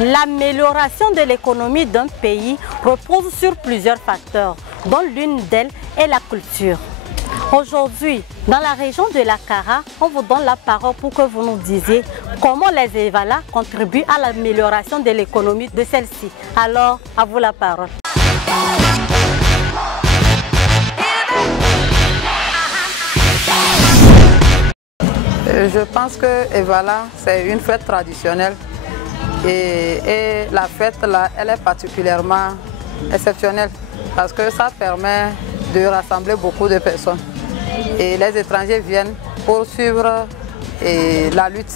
L'amélioration de l'économie d'un pays repose sur plusieurs facteurs, dont l'une d'elles est la culture. Aujourd'hui, dans la région de la Kara, on vous donne la parole pour que vous nous disiez comment les Evala contribuent à l'amélioration de l'économie de celle-ci. Alors, à vous la parole. Je pense que Evala, c'est une fête traditionnelle et la fête là, elle est particulièrement exceptionnelle parce que ça permet de rassembler beaucoup de personnes. Et les étrangers viennent pour suivre la lutte.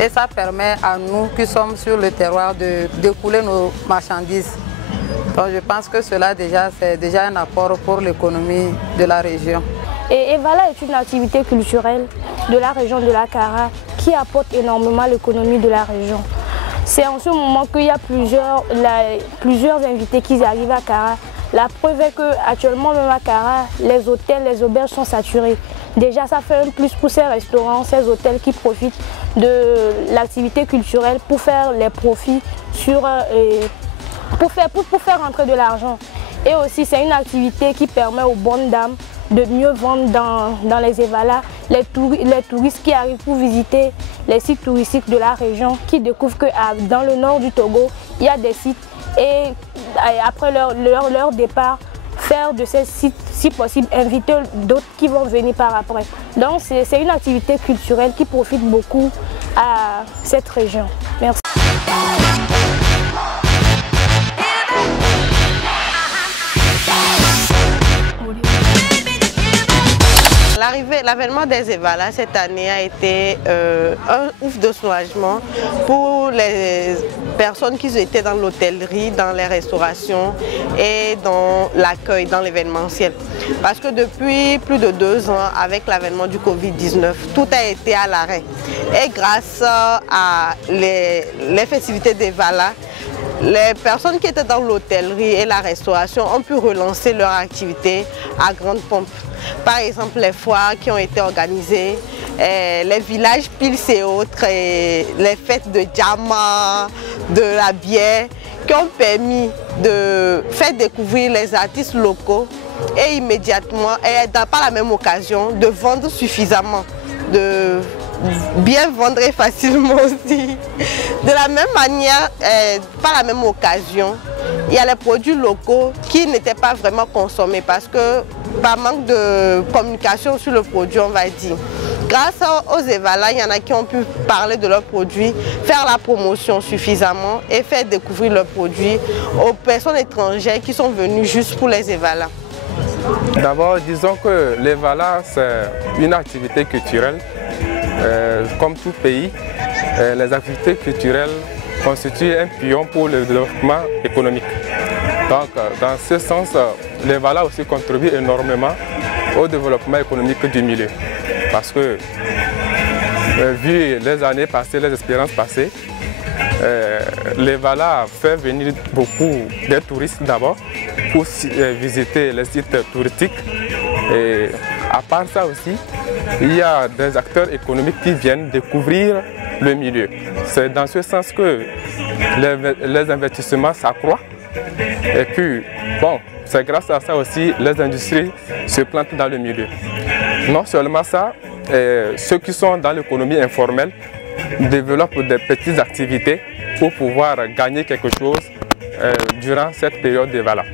Et ça permet à nous qui sommes sur le terroir de découler nos marchandises. Donc je pense que cela c'est déjà un apport pour l'économie de la région. Et Evala est une activité culturelle de la région de la Kara qui apporte énormément à l'économie de la région. C'est en ce moment qu'il y a plusieurs invités qui arrivent à Kara. La preuve est qu'actuellement même à Kara, les hôtels, les auberges sont saturés. Déjà ça fait un plus pour ces restaurants, ces hôtels qui profitent de l'activité culturelle pour faire les profits pour faire rentrer de l'argent. Et aussi c'est une activité qui permet aux bonnes dames de mieux vendre dans les Evala. Les touristes qui arrivent pour visiter les sites touristiques de la région, qui découvrent que dans le nord du Togo, il y a des sites et après leur départ, faire de ces sites, si possible, inviter d'autres qui vont venir par après. Donc c'est une activité culturelle qui profite beaucoup à cette région. Merci. L'avènement des Evala cette année a été un ouf de soulagement pour les personnes qui étaient dans l'hôtellerie, dans les restaurations et dans l'accueil, dans l'événementiel. Parce que depuis plus de 2 ans, avec l'avènement du Covid-19, tout a été à l'arrêt. Et grâce à les festivités d'Evala, les personnes qui étaient dans l'hôtellerie et la restauration ont pu relancer leur activité à grande pompe. Par exemple, les foires qui ont été organisées, les villages pils et autres, et les fêtes de Djama, de la bière, qui ont permis de faire découvrir les artistes locaux et immédiatement, et par la même occasion, de vendre suffisamment, de bien vendre et facilement aussi. De la même manière, par la même occasion, il y a les produits locaux qui n'étaient pas vraiment consommés parce que par manque de communication sur le produit, on va dire. Grâce aux Evala, il y en a qui ont pu parler de leurs produits, faire la promotion suffisamment et faire découvrir leurs produits aux personnes étrangères qui sont venues juste pour les Evala. D'abord, disons que l'Evala, c'est une activité culturelle. Comme tout pays, les activités culturelles constituent un pion pour le développement économique. Donc, dans ce sens, l'Evala aussi contribue énormément au développement économique du milieu. Parce que, vu les années passées, les expériences passées, l'Evala fait venir beaucoup de touristes d'abord pour visiter les sites touristiques. Et à part ça aussi, il y a des acteurs économiques qui viennent découvrir le milieu. C'est dans ce sens que les investissements s'accroissent. Et puis, bon, c'est grâce à ça aussi les industries se plantent dans le milieu. Non seulement ça, ceux qui sont dans l'économie informelle développent des petites activités pour pouvoir gagner quelque chose durant cette période d'Evala.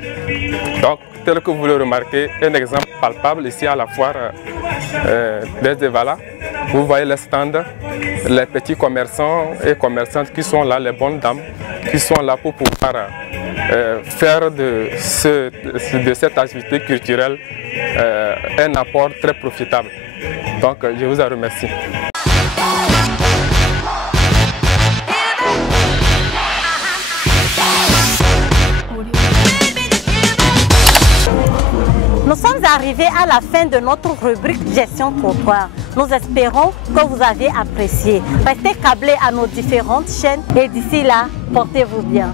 Donc, tel que vous le remarquez, un exemple palpable ici à la foire des Evala. Vous voyez les stands, les petits commerçants et commerçantes qui sont là, les bonnes dames, qui sont là pour pouvoir faire de cette activité culturelle un apport très profitable. Donc, je vous en remercie. Nous sommes arrivés à la fin de notre rubrique Gestion trottoir. Nous espérons que vous avez apprécié. Restez câblés à nos différentes chaînes et d'ici là, portez-vous bien.